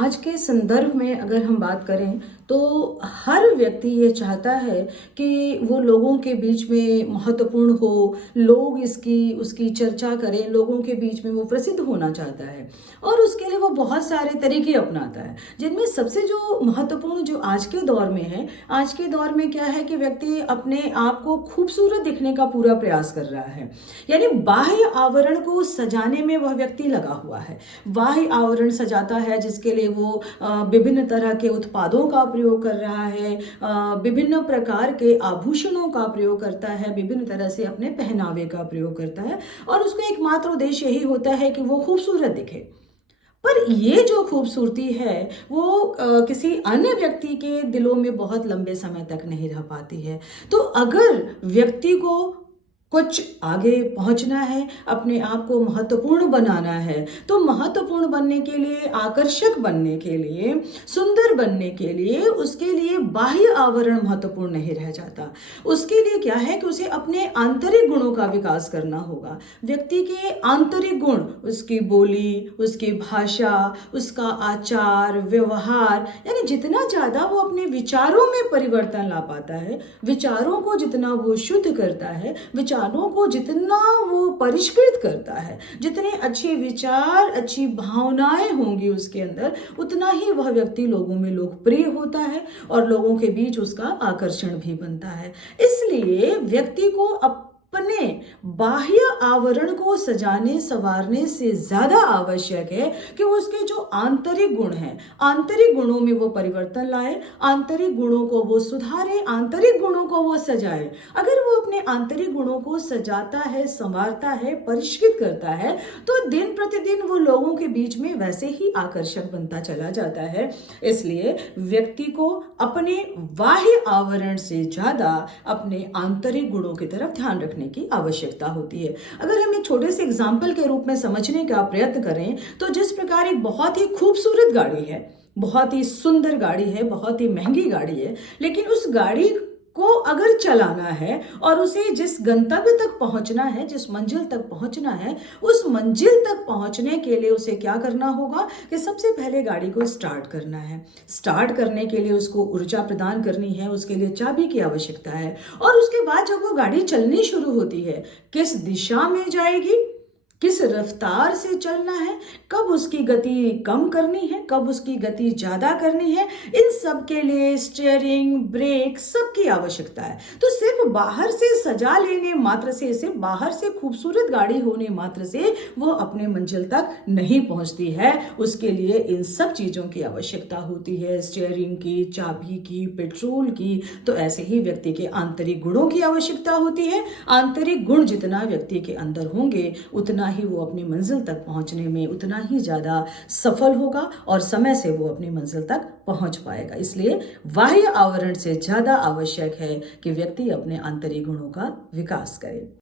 आज के संदर्भ में अगर हम बात करें तो हर व्यक्ति ये चाहता है कि वो लोगों के बीच में महत्वपूर्ण हो, लोग इसकी उसकी चर्चा करें, लोगों के बीच में वो प्रसिद्ध होना चाहता है और उसके लिए वो बहुत सारे तरीके अपनाता है, जिनमें सबसे जो महत्वपूर्ण जो आज के दौर में है, आज के दौर में क्या है कि व्यक्ति अपने आप को खूबसूरत दिखने का पूरा प्रयास कर रहा है। यानी बाह्य आवरण को सजाने में वह व्यक्ति लगा हुआ है। बाह्य आवरण सजाता है जिसके लिए वो विभिन्न तरह के उत्पादों का प्रयोग कर रहा है, विभिन्न प्रकार के आभूषणों का प्रयोग करता है, विभिन्न तरह से अपने पहनावे का प्रयोग करता है और उसका एकमात्र उद्देश्य यही होता है कि वो खूबसूरत दिखे। पर ये जो खूबसूरती है वो किसी अन्य व्यक्ति के दिलों में बहुत लंबे समय तक नहीं रह पाती है। तो अगर व्यक्ति को कुछ आगे पहुंचना है, अपने आप को महत्वपूर्ण बनाना है, तो महत्वपूर्ण बनने के लिए, आकर्षक बनने के लिए, सुंदर बनने के लिए उसके लिए बाह्य आवरण महत्वपूर्ण नहीं रह जाता। उसके लिए क्या है कि उसे अपने आंतरिक गुणों का विकास करना होगा। व्यक्ति के आंतरिक गुण, उसकी बोली, उसकी भाषा, उसका आचार व्यवहार, यानी जितना ज्यादा वो अपने विचारों में परिवर्तन ला पाता है, विचारों को जितना वो शुद्ध करता है, विचारों को जितना वो परिष्कृत करता है, जितने अच्छे विचार, अच्छी भावनाएं होंगी उसके अंदर, उतना ही वह व्यक्ति लोगों में लोकप्रिय होता है और लोगों के बीच उसका आकर्षण भी बनता है। इसलिए व्यक्ति को अपने बाह्य आवरण को सजाने संवारने से ज्यादा आवश्यक है कि वो उसके जो आंतरिक गुण हैं, आंतरिक गुणों में वो परिवर्तन लाए, आंतरिक गुणों को वो सुधारे, आंतरिक गुणों को वो सजाए। अगर वो अपने आंतरिक गुणों को सजाता है, संवारता है, परिष्कृत करता है, तो दिन प्रतिदिन वो लोगों के बीच में वैसे ही आकर्षक बनता चला जाता है। इसलिए व्यक्ति को अपने बाह्य आवरण से ज्यादा अपने आंतरिक गुणों की तरफ ध्यान रखने की आवश्यकता होती है। अगर हम एक छोटे से एग्जाम्पल के रूप में समझने का प्रयत्न करें तो जिस प्रकार एक बहुत ही खूबसूरत गाड़ी है, बहुत ही सुंदर गाड़ी है, बहुत ही महंगी गाड़ी है, लेकिन उस गाड़ी को अगर चलाना है और उसे जिस गंतव्य तक पहुंचना है, जिस मंजिल तक पहुंचना है, उस मंजिल तक पहुंचने के लिए उसे क्या करना होगा कि सबसे पहले गाड़ी को स्टार्ट करना है। स्टार्ट करने के लिए उसको ऊर्जा प्रदान करनी है, उसके लिए चाबी की आवश्यकता है और उसके बाद जब वो गाड़ी चलनी शुरू होती है, किस दिशा में जाएगी, किस रफ्तार से चलना है, कब उसकी गति कम करनी है, कब उसकी गति ज्यादा करनी है, इन सब के लिए स्टीयरिंग, ब्रेक सबकी आवश्यकता है। तो सिर्फ बाहर से सजा लेने मात्र से, सिर्फ बाहर से खूबसूरत गाड़ी होने मात्र से वो अपने मंजिल तक नहीं पहुंचती है। उसके लिए इन सब चीजों की आवश्यकता होती है, स्टीयरिंग की, चाबी की, पेट्रोल की। तो ऐसे ही व्यक्ति के आंतरिक गुणों की आवश्यकता होती है। आंतरिक गुण जितना व्यक्ति के अंदर होंगे उतना ही वो अपनी मंजिल तक पहुंचने में उतना ही ज्यादा सफल होगा और समय से वो अपनी मंजिल तक पहुंच पाएगा। इसलिए बाह्य आवरण से ज्यादा आवश्यक है कि व्यक्ति अपने आंतरिक गुणों का विकास करे।